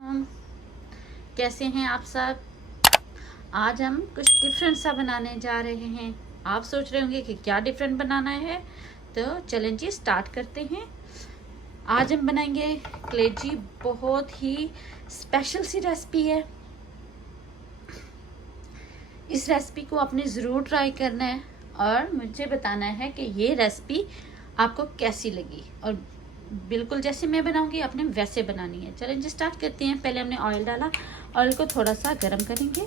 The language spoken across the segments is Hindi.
कैसे हैं आप सब। आज हम कुछ डिफरेंट सा बनाने जा रहे हैं। आप सोच रहे होंगे कि क्या डिफरेंट बनाना है, तो चलें जी स्टार्ट करते हैं। आज हम बनाएंगे कलेजी। बहुत ही स्पेशल सी रेसिपी है। इस रेसिपी को आपने ज़रूर ट्राई करना है और मुझे बताना है कि ये रेसिपी आपको कैसी लगी, और बिल्कुल जैसे मैं बनाऊंगी आपने वैसे बनानी है। चलें जी स्टार्ट करते हैं। पहले हमने ऑयल डाला, ऑयल को थोड़ा सा गर्म करेंगे।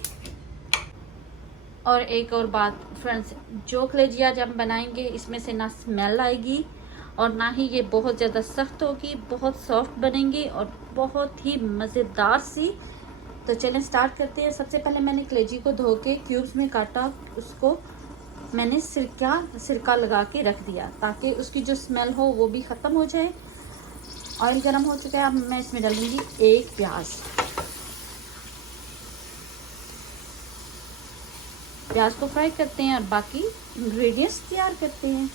और एक और बात फ्रेंड्स, जो कलेजी आज हम बनाएंगे इसमें से ना स्मेल आएगी और ना ही ये बहुत ज़्यादा सख्त होगी, बहुत सॉफ्ट बनेंगी और बहुत ही मज़ेदार सी। तो चलें स्टार्ट करते हैं। सबसे पहले मैंने कलेजी को धो के क्यूब्स में काटा, उसको मैंने सिरका लगा के रख दिया ताकि उसकी जो स्मेल हो वो भी ख़त्म हो जाए। ऑयल गर्म हो चुका है, अब मैं इसमें डालूंगी एक प्याज को फ्राई करते हैं और बाकी इंग्रेडिएंट्स तैयार करते हैं।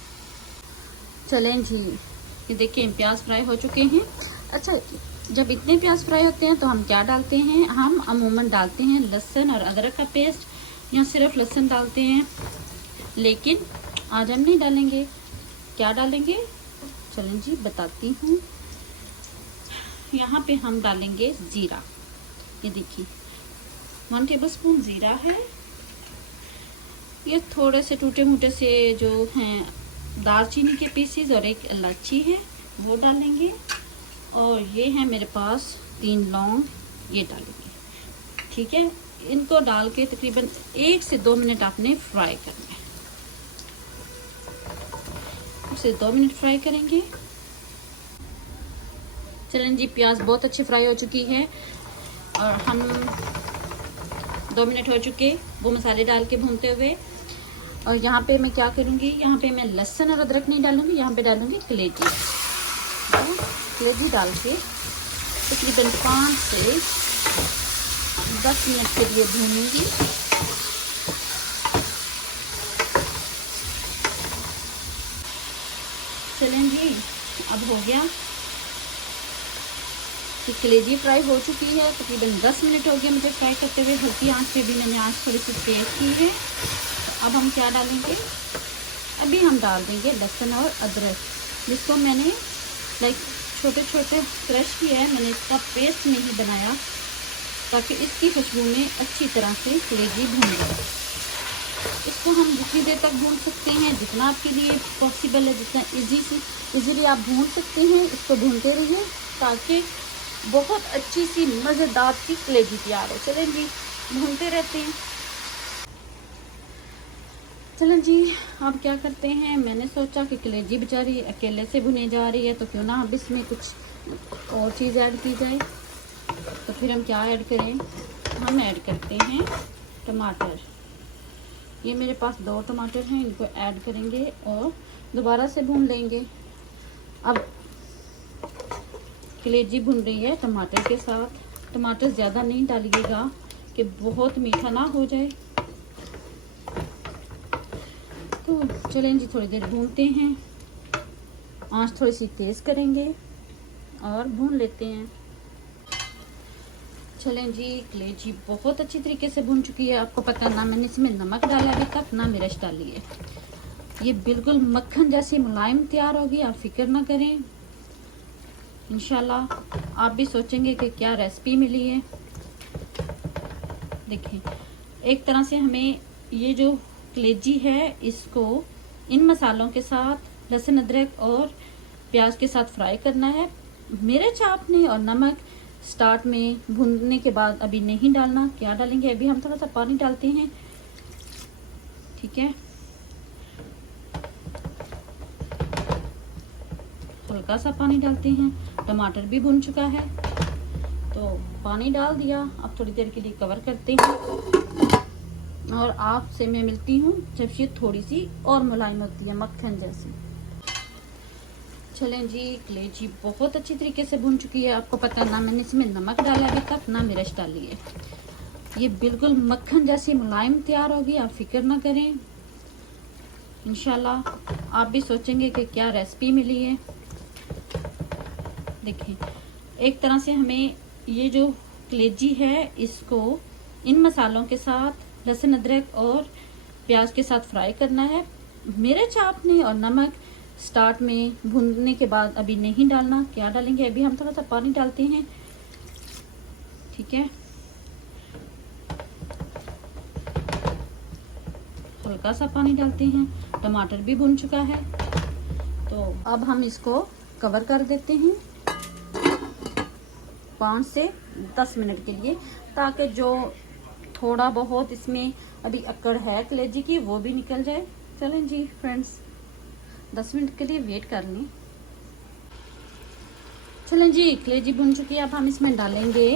चलें जी, ये देखिए प्याज फ्राई हो चुके हैं। अच्छा, जब इतने प्याज फ्राई होते हैं तो हम क्या डालते हैं, हम अमूमन डालते हैं लहसुन और अदरक का पेस्ट, या सिर्फ लहसुन डालते हैं, लेकिन आज हम नहीं डालेंगे। क्या डालेंगे चलें जी बताती हूँ। यहाँ पे हम डालेंगे जीरा। ये देखिए 1 टेबलस्पून जीरा है। ये थोड़े से टूटे मूटे से जो हैं दालचीनी के पीसेस और एक इलायची है वो डालेंगे, और ये है मेरे पास 3 लौंग, ये डालेंगे। ठीक है, इनको डाल के तकरीबन 1 से 2 मिनट आपने फ्राई करना है। 1 से 2 मिनट फ्राई करेंगे। चलें जी, प्याज बहुत अच्छी फ्राई हो चुकी है और हम 2 मिनट हो चुके वो मसाले डाल के भूनते हुए। और यहाँ पे मैं क्या करूँगी, यहाँ पे मैं लहसुन और अदरक नहीं डालूंगी, यहाँ पे डालूंगी कलेजी। कलेजी डाल के तकरीबन 5 से 10 मिनट के लिए भूनूंगी। चलें जी, अब हो गया कि कलेजी फ्राई हो चुकी है। तकरीबन 10 मिनट हो गए मुझे फ्राई करते हुए। हल्की आंच पे भी मैंने आंच थोड़ी सी तेज की है। तो अब हम क्या डालेंगे, अभी हम डाल देंगे लहसुन और अदरक, जिसको मैंने छोटे छोटे क्रश किया है। मैंने इसका पेस्ट नहीं बनाया ताकि इसकी खुशबू में अच्छी तरह से कलेजी भून जाए। इसको हम जितनी देर तक भून सकते हैं, जितना आपके लिए पॉसिबल है, जितना इजीली आप भून सकते हैं, इसको भूनते रहिए ताकि बहुत अच्छी सी मज़ेदार सी कलेजी तैयार हो। चलें जी भूनते रहते हैं। चलें जी, अब क्या करते हैं, मैंने सोचा कि कलेजी बेचारी अकेले से भुने जा रही है तो क्यों ना अब इसमें कुछ और चीज़ ऐड की जाए। तो फिर हम क्या ऐड करें, हम ऐड करते हैं टमाटर। ये मेरे पास 2 टमाटर हैं, इनको ऐड करेंगे और दोबारा से भून लेंगे। अब कलेजी भुन रही है टमाटर के साथ। टमाटर ज़्यादा नहीं डालिएगा कि बहुत मीठा ना हो जाए। तो चलें जी थोड़ी देर भूनते हैं, आंच थोड़ी सी तेज़ करेंगे और भून लेते हैं। चलें जी, कलेजी बहुत अच्छी तरीके से भून चुकी है। आपको पता ना मैंने इसमें नमक डाला अभी तक, ना मिर्च डाली है। ये बिल्कुल मक्खन जैसी मुलायम तैयार होगी, आप फिक्र ना करें। इंशाल्लाह आप भी सोचेंगे कि क्या रेसिपी मिली है। देखिए, एक तरह से हमें ये जो कलेजी है इसको इन मसालों के साथ लहसुन अदरक और प्याज के साथ फ्राई करना है। मिर्च आपने और नमक स्टार्ट में भूनने के बाद अभी नहीं डालना। क्या डालेंगे, अभी हम थोड़ा सा पानी डालते हैं। ठीक है, हल्का सा पानी डालते हैं। टमाटर भी भुन चुका है तो पानी डाल दिया। अब थोड़ी देर के लिए कवर करते हैं और आपसे मैं मिलती हूँ जब ये थोड़ी सी और मुलायम होती है, मक्खन जैसी। चलें जी, कलेजी बहुत अच्छी तरीके से भुन चुकी है। आपको पता ना मैंने इसमें नमक डाला अभी तक, ना मिर्च डाली है। ये बिल्कुल मक्खन जैसी मुलायम तैयार होगी, आप फिक्र ना करें। इंशाल्लाह आप भी सोचेंगे कि क्या रेसिपी मिली है। देखिए, एक तरह से हमें ये जो कलेजी है इसको इन मसालों के साथ लहसुन अदरक और प्याज के साथ फ्राई करना है। मिर्च आपने और नमक स्टार्ट में भूनने के बाद अभी नहीं डालना। क्या डालेंगे, अभी हम थोड़ा सा पानी डालते हैं, ठीक है, हल्का सा पानी डालते हैं। टमाटर भी भुन चुका है, तो अब हम इसको कवर कर देते हैं 5 से 10 मिनट के लिए, ताकि जो थोड़ा बहुत इसमें अभी अकड़ है कलेजी की वो भी निकल जाए। चलें जी फ्रेंड्स, 10 मिनट के लिए वेट कर लें। चलें जी, कलेजी भुन चुकी है। अब हम इसमें डालेंगे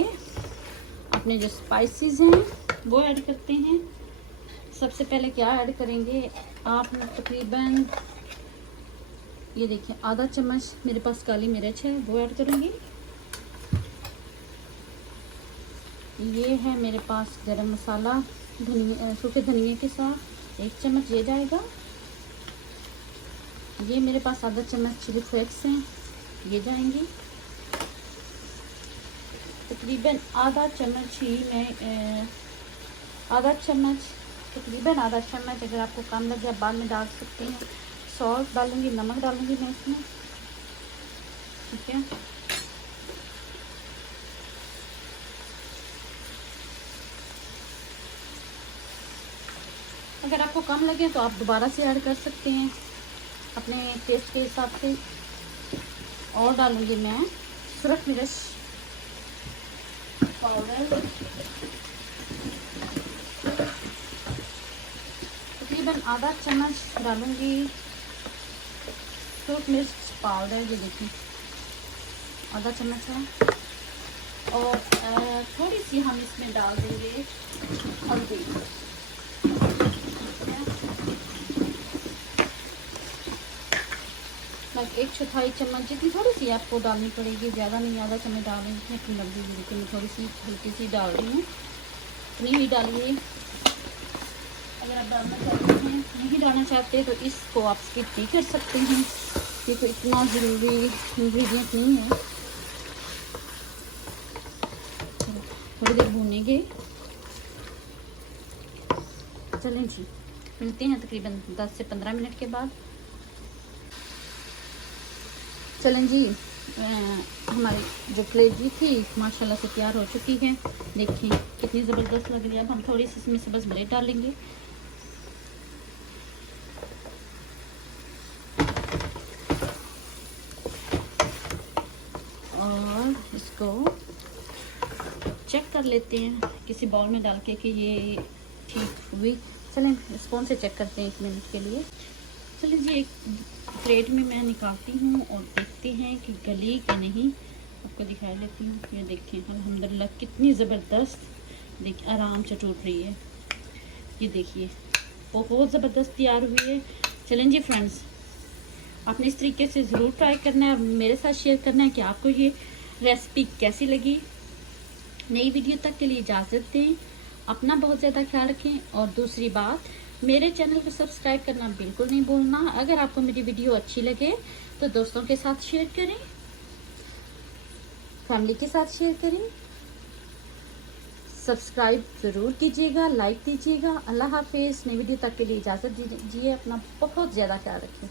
अपने जो स्पाइसेस हैं वो ऐड करते हैं। सबसे पहले क्या ऐड करेंगे, आप तकरीबन ये देखिए आधा चम्मच मेरे पास काली मिर्च है वो ऐड करूँगी। ये है मेरे पास गरम मसाला धनिया, सूखे धनिया के साथ 1 चम्मच ये जाएगा। ये मेरे पास आधा चम्मच चिली फ्लेक्स हैं, ये जाएंगी। तकरीबन आधा चम्मच ही मैं तकरीबन आधा चम्मच, अगर आपको कम लगे आप बाद में डाल सकते हैं। सॉल्ट डालूंगी, नमक डालूंगी मैं इसमें, ठीक है। अगर आपको कम लगे तो आप दोबारा से ऐड कर सकते हैं अपने टेस्ट के हिसाब से। और डालूंगी मैं सुरख मिर्च पाउडर, तकरीबन आधा चम्मच डालूंगी सुरख मिर्च पाउडर, ये देखिए आधा चम्मच है। और थोड़ी सी हम इसमें डाल देंगे हल्दी, लगभग 1/4 चम्मच जितनी, थोड़ी सी आपको डालनी पड़ेगी, ज़्यादा नहीं, आधा चम्मच डालें इतनी लग जाएगी। लेकिन मैं थोड़ी सी हल्की सी डाल रही हूँ, इतनी ही डालिए। अगर आप डालना चाहते हैं, नहीं डालना चाहते तो इसको आप स्किप भी कर सकते हैं, ये तो इतना ज़रूरी इंग्रेडिएंट नहीं है। थोड़ी देर भूनेंगे। चलें जी, मिलते हैं तकरीबन 10 से 15 मिनट के बाद। चलें जी, हमारी जो कलेजी थी माशाल्लाह से तैयार हो चुकी है। देखें कितनी ज़बरदस्त लग रही है। अब हम थोड़ी सी इसमें सब्ज़ मिर्च डालेंगे, और इसको चेक कर लेते हैं किसी बाउल में डाल के कि ये ठीक हुई। चलें स्पून से चेक करते हैं 1 मिनट के लिए। चलिए जी, एक प्लेट में मैं निकालती हूँ और देखते हैं कि गली कि नहीं। आपको दिखा लेती हूँ, ये देखें अल्हम्दुलिल्लाह कितनी ज़बरदस्त, देखिए आराम से टूट रही है। ये देखिए बहुत ज़बरदस्त तैयार हुई है। चलें जी फ्रेंड्स, आपने इस तरीके से ज़रूर ट्राई करना है और मेरे साथ शेयर करना है कि आपको ये रेसिपी कैसी लगी। नई वीडियो तक के लिए इजाज़त दें, अपना बहुत ज़्यादा ख्याल रखें। और दूसरी बात, मेरे चैनल को सब्सक्राइब करना बिल्कुल नहीं भूलना। अगर आपको मेरी वीडियो अच्छी लगे तो दोस्तों के साथ शेयर करें, फैमिली के साथ शेयर करें, सब्सक्राइब ज़रूर कीजिएगा, लाइक दीजिएगा। अल्लाह हाफिज़। नई वीडियो तक के लिए इजाज़त दीजिए, अपना बहुत ज़्यादा ख्याल रखें।